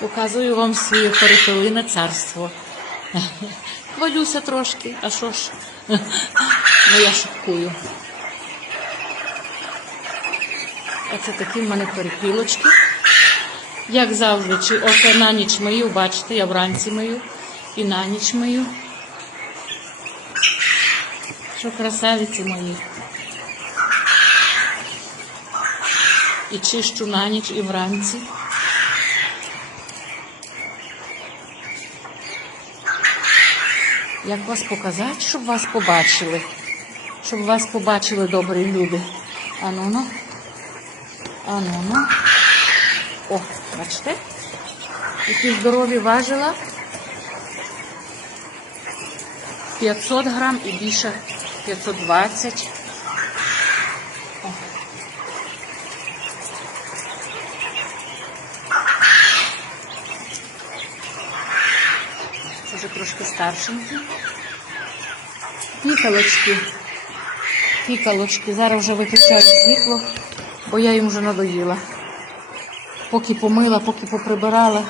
Показую вам своє перепилине царство. Хвалюся трошки, а що ж? Ну я шуткую. Оце такі в мене перепілочки. Як завжди, чи оце на ніч мою, бачите, я вранці мию і на ніч мою. Що красавиці мої. І чищу на ніч і вранці. Як вас показати, щоб вас побачили? Щоб вас побачили добрі люди. Ану-ну. Ану-ну. О, бачите? Які здорові важила. 500 грам і більше 520 вже трошки старшенькі. Пікалочки. Пікалочки. Зараз вже виключаю світло, бо я їм вже надоїла. Поки помила, поки поприбирала,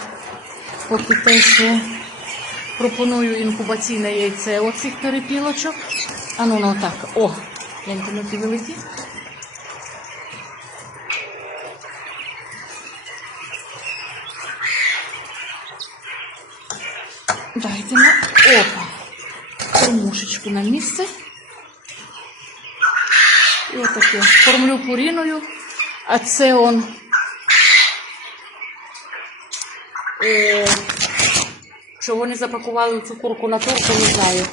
поки те ще пропоную інкубаційне яйце оцих перепілочок. А ну, ну так. О, гляньте на ті великі. Дайте на опа. Кормушечку на місце. І отаке. Кормлю куріною. А це он. Е, що вони запакували цю курку на турку, не знаю.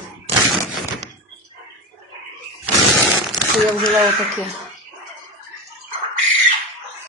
Це я взяла отаке.